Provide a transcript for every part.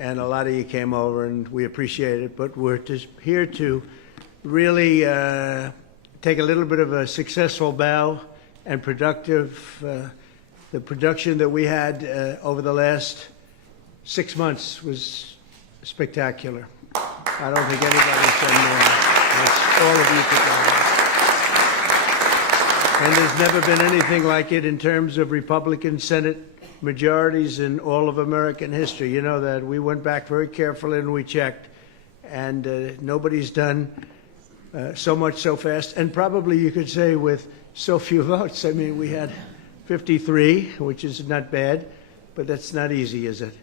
and a lot of you came over, and we appreciate it. But we're just here to really take a little bit of a successful bow and productive. The production that we had over the last 6 months was spectacular. I don't think anybody's done more. That's all of you together. And there's never been anything like it in terms of Republican Senate majorities in all of American history. You know that. We went back very carefully and we checked. And nobody's done so much so fast. And probably you could say with so few votes. I mean, we had 53, which is not bad, but that's not easy, is it?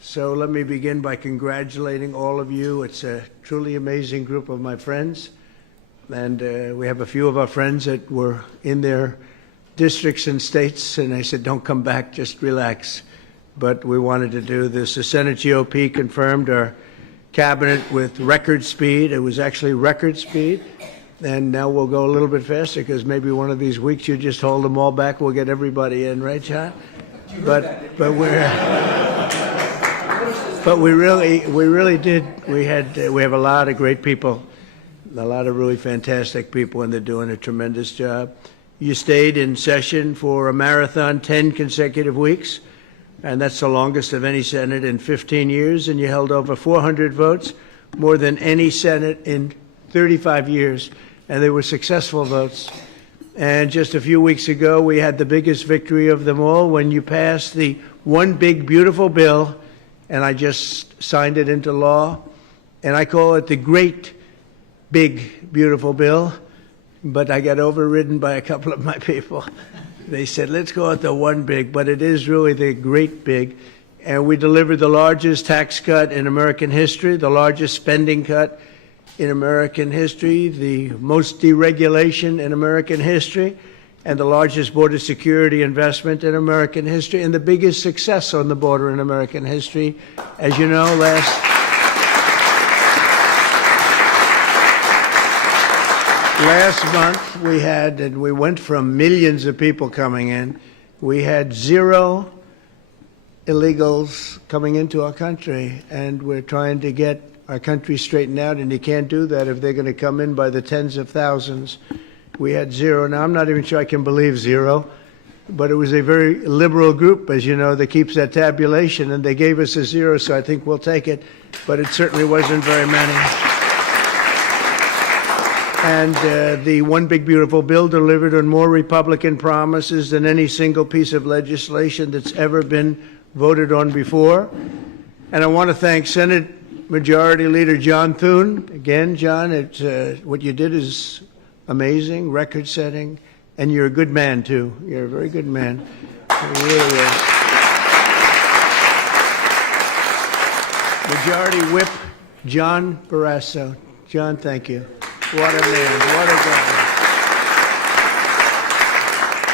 So let me begin by congratulating all of you. It's a truly amazing group of my friends. And we have a few of our friends that were in their districts and states, and I said, don't come back, just relax. But we wanted to do this. The Senate GOP confirmed our cabinet with record speed. It was actually record speed. And now we'll go a little bit faster because maybe one of these weeks you just hold them all back. We'll get everybody in, right, John? But we really did. We have a lot of great people, a lot of really fantastic people, and they're doing a tremendous job. You stayed in session for a marathon 10 consecutive weeks, and that's the longest of any Senate in 15 years, and you held over 400 votes, more than any Senate in 35 years, and they were successful votes. And just a few weeks ago, we had the biggest victory of them all when you passed the One Big Beautiful Bill, and I just signed it into law, and I call it the Great Big Beautiful Bill, but I got overridden by a couple of my people. They said, let's call it the One Big, but it is really the Great Big. And we delivered the largest tax cut in American history, the largest spending cut in American history, the most deregulation in American history, and the largest border security investment in American history, and the biggest success on the border in American history. As you know, last month we went from millions of people coming in. We had 0 illegals coming into our country, and we're trying to get our country straightened out, and you can't do that if they're going to come in by the tens of thousands. We had 0. Now, I'm not even sure I can believe 0, but it was a very liberal group, as you know, that keeps that tabulation, and they gave us a 0, so I think we'll take it, but it certainly wasn't very many. And the One Big Beautiful Bill delivered on more Republican promises than any single piece of legislation that's ever been voted on before. And I want to thank Senate Majority Leader John Thune. Again, John, what you did is amazing, record-setting, and you're a good man, too. You're a very good man. You really is. Majority Whip John Barrasso. John, thank you. What a man. What a guy.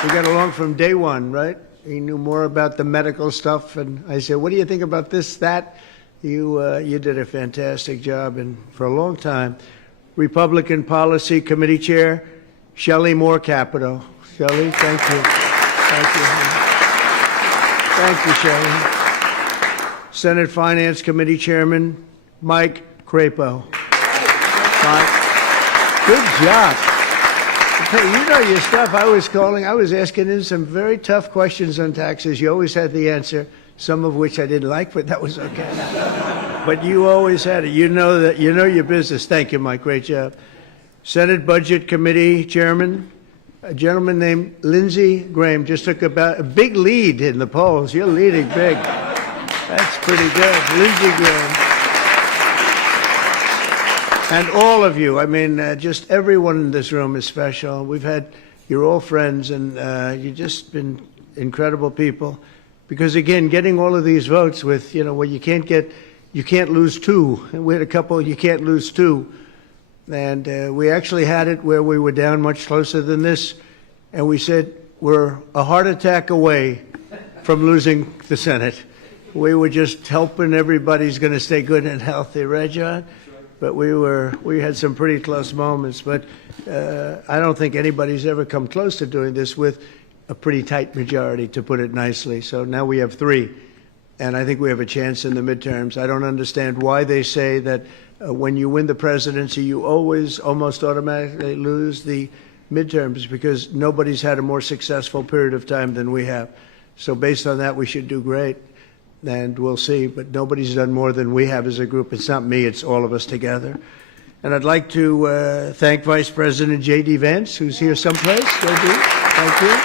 We got along from day one, right? He knew more about the medical stuff, and I said, what do you think about this, that? You did a fantastic job, and for a long time. Republican Policy Committee Chair, Shelley Moore Capito. Shelley, thank you. Thank you. Thank you, Shelley. Senate Finance Committee Chairman, Mike Crapo. Mike, good job. You know your stuff. I was asking him some very tough questions on taxes. You always had the answer, some of which I didn't like, but that was okay. But you always had it. You know your business. Thank you, Mike. Great job. Senate Budget Committee Chairman, a gentleman named Lindsey Graham, just took about a big lead in the polls. You're leading big. That's pretty good. Lindsey Graham. And all of you, I mean, just everyone in this room is special. You're all friends, and you've just been incredible people. Because again, getting all of these votes with, well, you can't lose 2. And we had a couple, you can't lose 2. And we actually had it where we were down much closer than this. And we said, we're a heart attack away from losing the Senate. We were just hoping everybody's going to stay good and healthy, right, John? But we had some pretty close moments. But I don't think anybody's ever come close to doing this with a pretty tight majority, to put it nicely. So now we have 3. and I think we have a chance in the midterms. I don't understand why they say that when you win the presidency, you always almost automatically lose the midterms, because nobody's had a more successful period of time than we have. So based on that, we should do great, and we'll see. But nobody's done more than we have as a group. It's not me, it's all of us together. And I'd like to thank Vice President J.D. Vance, who's here someplace. J.D., thank you.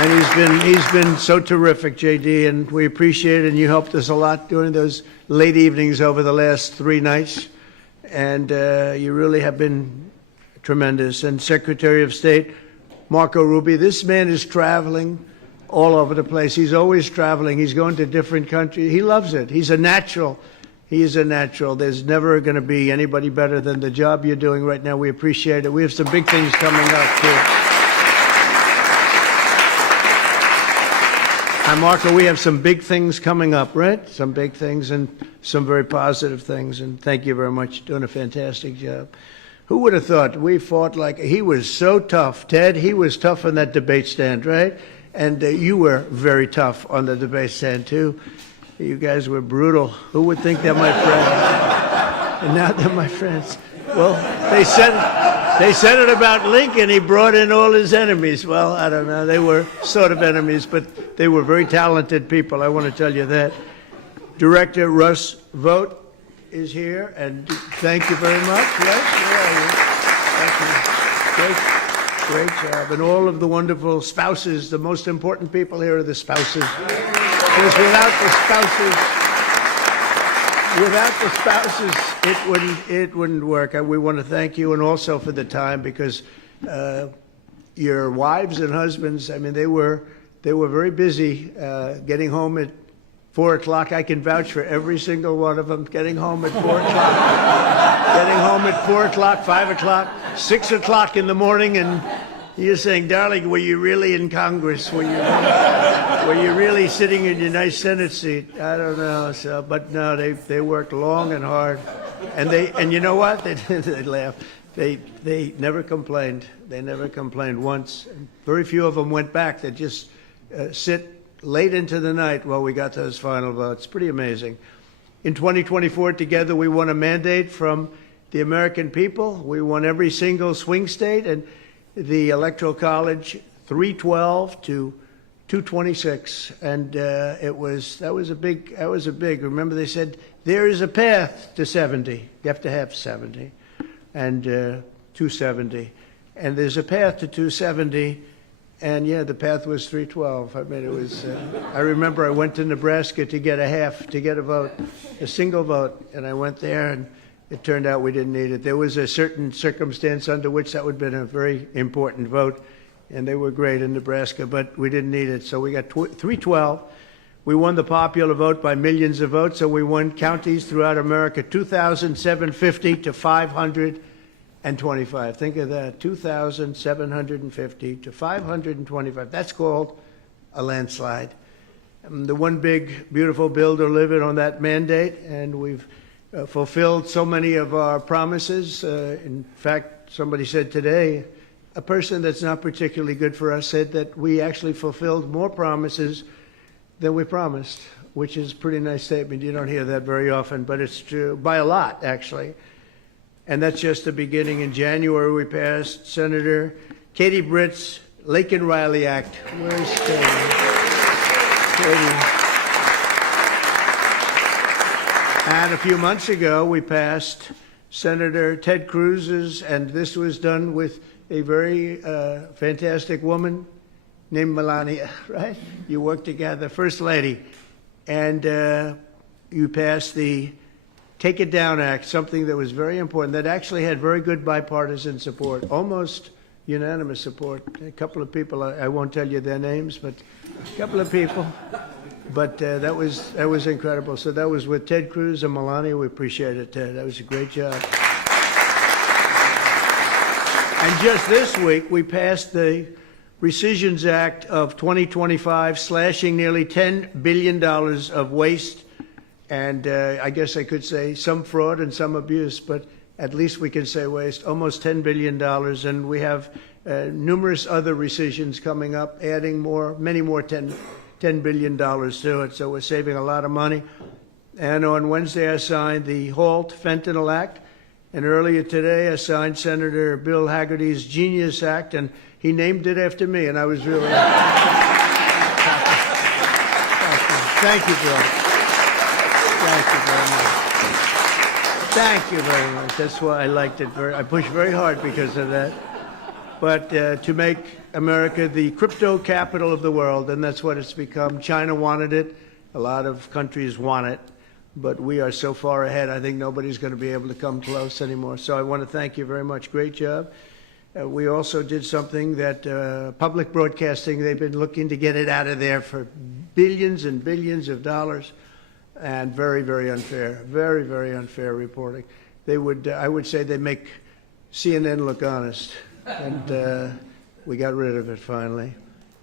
And he's been so terrific, J.D., and we appreciate it, and you helped us a lot during those late evenings over the last 3 nights. And you really have been tremendous. And Secretary of State Marco Rubio, this man is traveling all over the place. He's always traveling. He's going to different countries. He loves it. He's a natural. He is a natural. There's never going to be anybody better than the job you're doing right now. We appreciate it. We have some big things coming up, too. And Marco, we have some big things coming up, right? Some big things and some very positive things. And thank you very much. Doing a fantastic job. Who would have thought? We fought like, he was so tough. Ted, he was tough on that debate stand, right? And you were very tough on the debate stand, too. You guys were brutal. Who would think they're my friends? And now they're my friends. Well, they said it about Lincoln. He brought in all his enemies. Well, I don't know. They were sort of enemies, but they were very talented people. I want to tell you that. Director Russ Vogt is here, and thank you very much. Yes, thank you. Great job. And all of the wonderful spouses, the most important people here are the spouses. Because without the spouses, it wouldn't work. We want to thank you, and also for the time, because your wives and husbands, I mean, they were very busy getting home at 4 o'clock. I can vouch for every single one of them. Getting home at 4 o'clock, getting home at 4 o'clock, 5 o'clock, 6 o'clock in the morning, and you're saying, darling, were you really in Congress? Were you really sitting in your nice Senate seat? I don't know. So, but no, they worked long and hard, and you know what? They laugh. They never complained. They never complained once. Very few of them went back. They just sit late into the night while we got those final votes. Pretty amazing. In 2024, together, we won a mandate from the American people. We won every single swing state, and the Electoral College, 312 to 226, and that was a big. Remember, they said there is a path to 70. You have to have 70, and 270, and there's a path to 270. And yeah, the path was 312. I mean, it was. I remember I went to Nebraska to get a vote, a single vote, and I went there, and it turned out we didn't need it. There was a certain circumstance under which that would have been a very important vote, and they were great in Nebraska, but we didn't need it. So we got 312. We won the popular vote by millions of votes, so we won counties throughout America 2,750 to 525. Think of that, 2,750 to 525. That's called a landslide. The one big, beautiful bill delivered on that mandate, and we've fulfilled so many of our promises. In fact, somebody said today, a person that's not particularly good for us said that we actually fulfilled more promises than we promised, which is a pretty nice statement. You don't hear that very often, but it's true, by a lot, actually. And that's just the beginning. In January, we passed Senator Katie Britt's Laken Riley Act. Where's Katie? And a few months ago, we passed Senator Ted Cruz's, and this was done with a very fantastic woman named Melania, right? You worked together, First Lady, and you passed the Take It Down Act, something that was very important, that actually had very good bipartisan support, almost unanimous support. A couple of people, I won't tell you their names, but a couple of people. But that was incredible. So that was with Ted Cruz and Melania. We appreciate it, Ted. That was a great job. And just this week, we passed the Rescissions Act of 2025, slashing nearly $10 billion of waste. And I guess I could say some fraud and some abuse, but at least we can say waste, almost $10 billion. And we have numerous other rescissions coming up, adding many more $10 billion to it. So we're saving a lot of money. And on Wednesday, I signed the HALT Fentanyl Act. And earlier today, I signed Senator Bill Hagerty's Genius Act, and he named it after me, and I was really Thank you, Bill. Thank you very much. Thank you very much. That's why I liked it. I pushed very hard because of that. But to make America the crypto capital of the world, and that's what it's become. China wanted it. A lot of countries want it. But we are so far ahead, I think nobody's going to be able to come close anymore. So I want to thank you very much. Great job. We also did something that public broadcasting, they've been looking to get it out of there for billions and billions of dollars, and very, very unfair, very, very unfair reporting. I would say they make CNN look honest. And we got rid of it finally.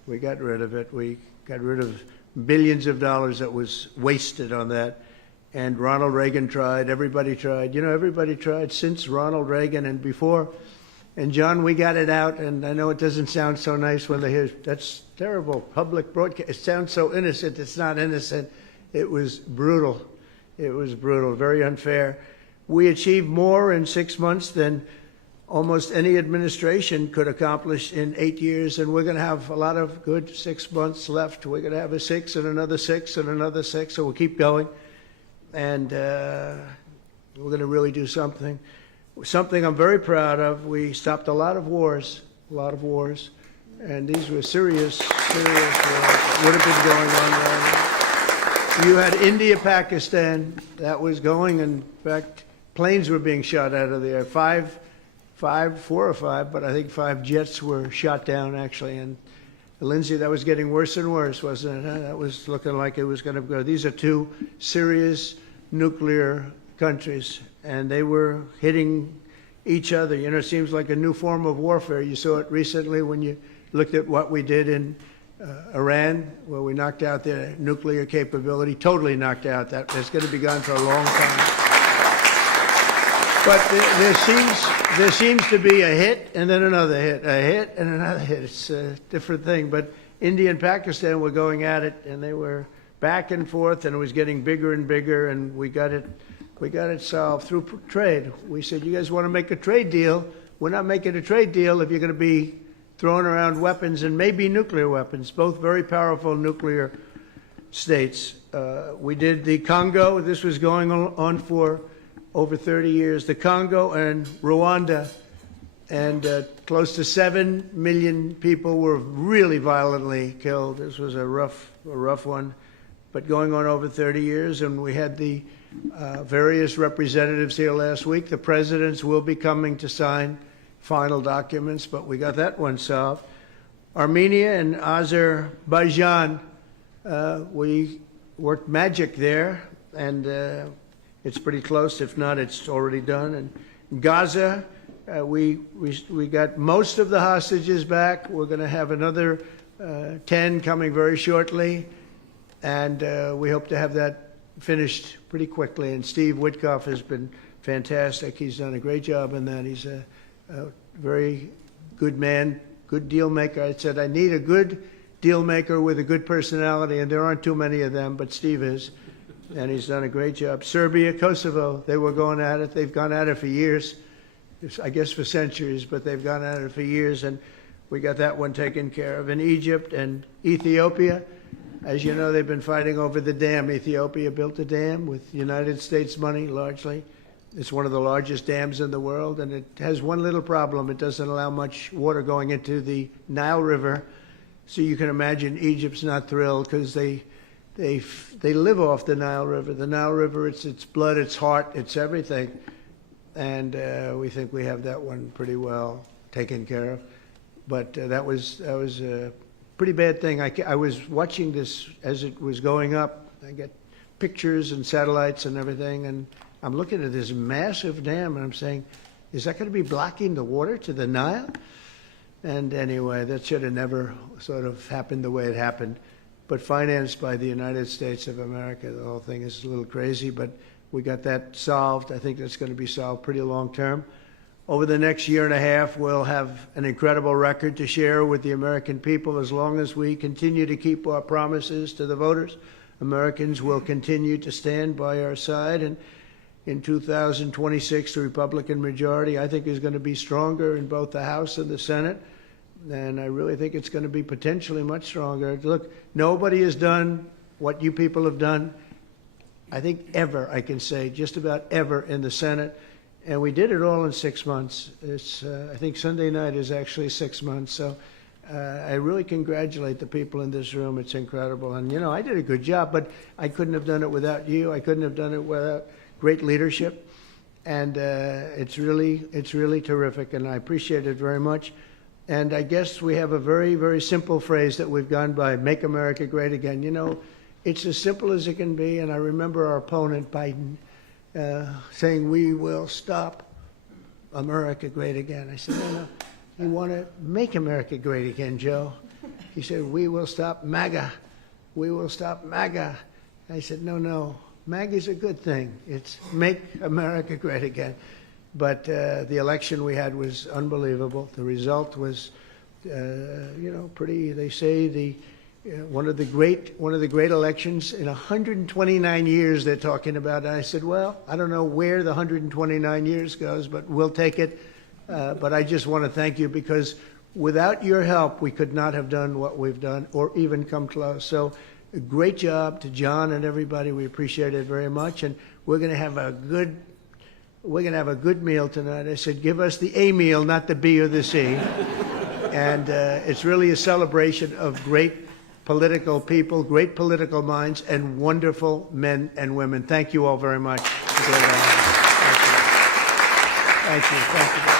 We got rid of it. We got rid of billions of dollars that was wasted on that. And Ronald Reagan tried, everybody tried. You know, everybody tried since Ronald Reagan and before. And John, we got it out, and I know it doesn't sound so nice when they hear, that's terrible, public broadcast. It sounds so innocent. It's not innocent. It was brutal. It was brutal, very unfair. We achieved more in 6 months than almost any administration could accomplish in 8 years, and we're going to have a lot of good 6 months left. We're going to have a 6 and another 6 and another 6, so we'll keep going. And we're going to really do something I'm very proud of. We stopped a lot of wars, and these were serious wars that would have been going on there. You had India, Pakistan, that was going. In fact, planes were being shot out of the air. Four or five, but I think 5 jets were shot down, actually. And Lindsay, that was getting worse and worse, wasn't it? That was looking like it was going to go. These are 2 serious nuclear countries, and they were hitting each other. You know, it seems like a new form of warfare. You saw it recently when you looked at what we did in Iran, where we knocked out their nuclear capability, totally knocked out. That's going to be gone for a long time. But there seems to be a hit and then another hit, a hit and another hit. It's a different thing. But India and Pakistan were going at it, and they were back and forth, and it was getting bigger and bigger, and we got it solved through trade. We said, you guys want to make a trade deal? We're not making a trade deal if you're going to be throwing around weapons, and maybe nuclear weapons, both very powerful nuclear states. We did the Congo. This was going on for over 30 years. The Congo and Rwanda, and close to 7 million people were really violently killed. This was a rough one, but going on over 30 years, and we had the various representatives here last week. The presidents will be coming to sign final documents, but we got that one solved. Armenia and Azerbaijan, we worked magic there, and it's pretty close. If not, it's already done. And Gaza, we got most of the hostages back. We're going to have another 10 coming very shortly, and we hope to have that finished pretty quickly. And Steve Witkoff has been fantastic. He's done a great job in that. He's a very good man, good deal maker. I said, I need a good deal maker with a good personality, and there aren't too many of them, but Steve is, and he's done a great job. Serbia, Kosovo, they were going at it. They've gone at it for years, I guess for centuries, but they've gone at it for years, and we got that one taken care of. In Egypt and Ethiopia, as you know, they've been fighting over the dam. Ethiopia built a dam with United States money, largely. It's one of the largest dams in the world, and it has one little problem. It doesn't allow much water going into the Nile River. So you can imagine Egypt's not thrilled, because they live off the Nile River. The Nile River, it's blood, it's heart, it's everything. And we think we have that one pretty well taken care of. But that was a pretty bad thing. I was watching this as it was going up. I get pictures and satellites and everything, and I'm looking at this massive dam, and I'm saying, is that going to be blocking the water to the Nile? And anyway, that should have never sort of happened the way it happened. But financed by the United States of America, the whole thing is a little crazy, but we got that solved. I think that's going to be solved pretty long term. over the next year and a half, we'll have an incredible record to share with the American people. As long as we continue to keep our promises to the voters, Americans will continue to stand by our side. And in 2026, the Republican majority, I think, is going to be stronger in both the House and the Senate. And I really think it's going to be potentially much stronger. Look, nobody has done what you people have done, I think, ever, I can say, just about ever in the Senate. And we did it all in 6 months. I think Sunday night is actually 6 months. So I really congratulate the people in this room. It's incredible. And, you know, I did a good job, but I couldn't have done it without you. I couldn't have done it without great leadership. And it's really terrific, and I appreciate it very much. And I guess we have a very, very simple phrase that we've gone by: make America great again. You know, it's as simple as it can be. And I remember our opponent, Biden, saying, we will stop America great again. I said, no, you want to make America great again, Joe. He said, we will stop MAGA. We will stop MAGA. I said, no, MAGA is a good thing. It's make America great again. But the election we had was unbelievable. The result was, pretty. They say one of the great elections in 129 years. They're talking about. And I said, well, I don't know where the 129 years goes, but we'll take it. But I just want to thank you, because without your help, we could not have done what we've done or even come close. So great job to John and everybody. We appreciate it very much, and we're going to have a good. We're going to have a good meal tonight. I said, give us the A meal, not the B or the C. And it's really a celebration of great political people, great political minds, and wonderful men and women. Thank you all very much. Thank you. Thank you.